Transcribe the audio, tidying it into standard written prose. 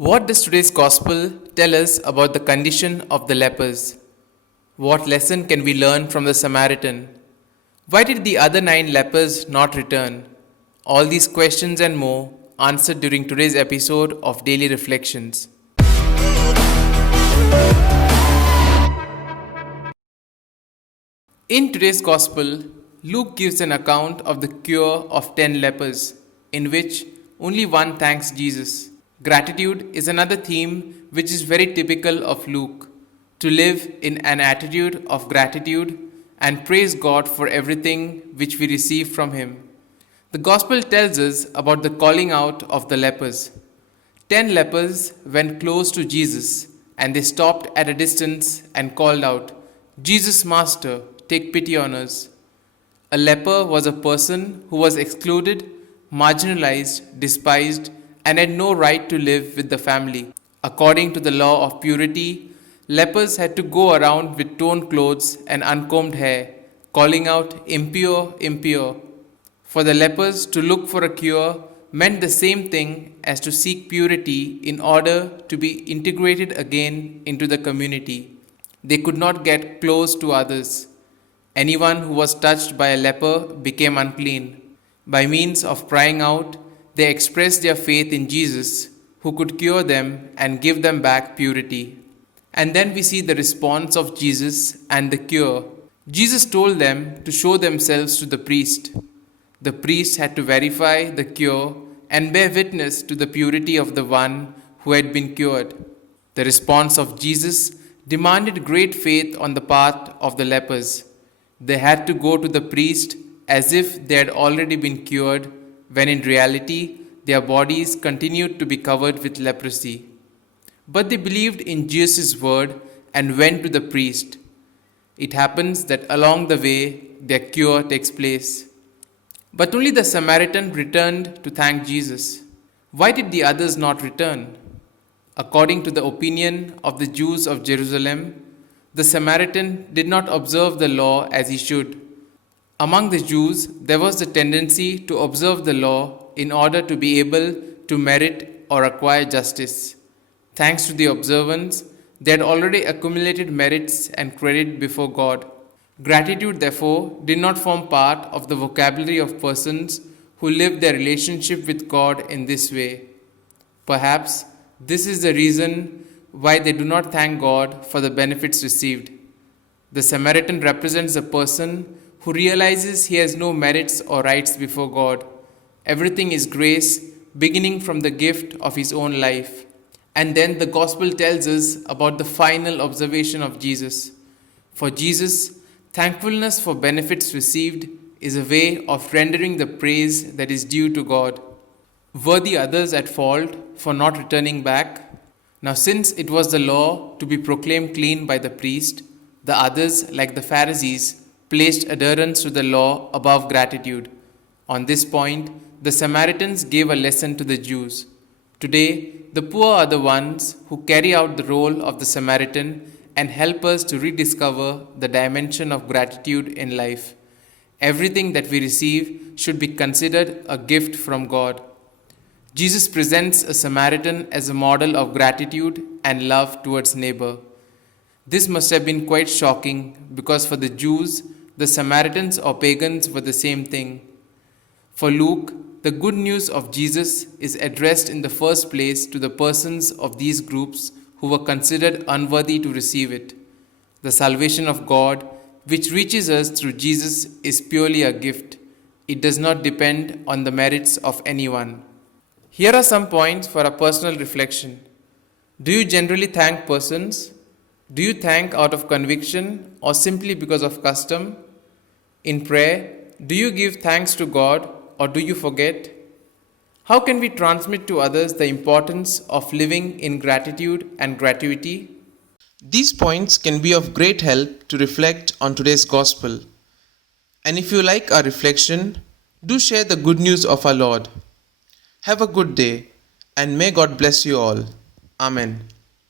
What does today's gospel tell us about the condition of the lepers? What lesson can we learn from the Samaritan? Why did the other 9 lepers not return? All these questions and more answered during today's episode of Daily Reflections. In today's gospel, Luke gives an account of the cure of 10 lepers, in which only one thanks Jesus. Gratitude is another theme which is very typical of Luke, to live in an attitude of gratitude and praise God for everything which we receive from Him. The Gospel tells us about the calling out of the lepers. 10 lepers went close to Jesus and they stopped at a distance and called out, "Jesus, Master, take pity on us." A leper was a person who was excluded, marginalized, despised, and had no right to live with the family. According to the law of purity, lepers had to go around with torn clothes and uncombed hair, calling out, "Impure, impure." For the lepers to look for a cure meant the same thing as to seek purity in order to be integrated again into the community. They could not get close to others. Anyone who was touched by a leper became unclean. By means of crying out, they expressed their faith in Jesus, who could cure them and give them back purity. And then we see the response of Jesus and the cure. Jesus told them to show themselves to the priest. The priest had to verify the cure and bear witness to the purity of the one who had been cured. The response of Jesus demanded great faith on the part of the lepers. They had to go to the priest as if they had already been cured, when in reality their bodies continued to be covered with leprosy. But they believed in Jesus' word and went to the priest. It happens that along the way their cure takes place. But only the Samaritan returned to thank Jesus. Why did the others not return? According to the opinion of the Jews of Jerusalem, the Samaritan did not observe the law as he should. Among the Jews, there was the tendency to observe the law in order to be able to merit or acquire justice. Thanks to the observance, they had already accumulated merits and credit before God. Gratitude, therefore, did not form part of the vocabulary of persons who lived their relationship with God in this way. Perhaps this is the reason why they do not thank God for the benefits received. The Samaritan represents a person who realizes he has no merits or rights before God. Everything is grace, beginning from the gift of his own life. And then the gospel tells us about the final observation of Jesus. For Jesus, thankfulness for benefits received is a way of rendering the praise that is due to God. Were the others at fault for not returning back? Now, since it was the law to be proclaimed clean by the priest, the others, like the Pharisees, placed adherence to the law above gratitude. On this point, the Samaritans gave a lesson to the Jews. Today, the poor are the ones who carry out the role of the Samaritan and help us to rediscover the dimension of gratitude in life. Everything that we receive should be considered a gift from God. Jesus presents a Samaritan as a model of gratitude and love towards neighbor. This must have been quite shocking because for the Jews, the Samaritans or pagans were the same thing. For Luke, the good news of Jesus is addressed in the first place to the persons of these groups who were considered unworthy to receive it. The salvation of God, which reaches us through Jesus, is purely a gift. It does not depend on the merits of anyone. Here are some points for a personal reflection. Do you generally thank persons? Do you thank out of conviction or simply because of custom? In prayer, do you give thanks to God or do you forget? How can we transmit to others the importance of living in gratitude and gratuity? These points can be of great help to reflect on today's gospel. And if you like our reflection, do share the good news of our Lord. Have a good day and may God bless you all. Amen.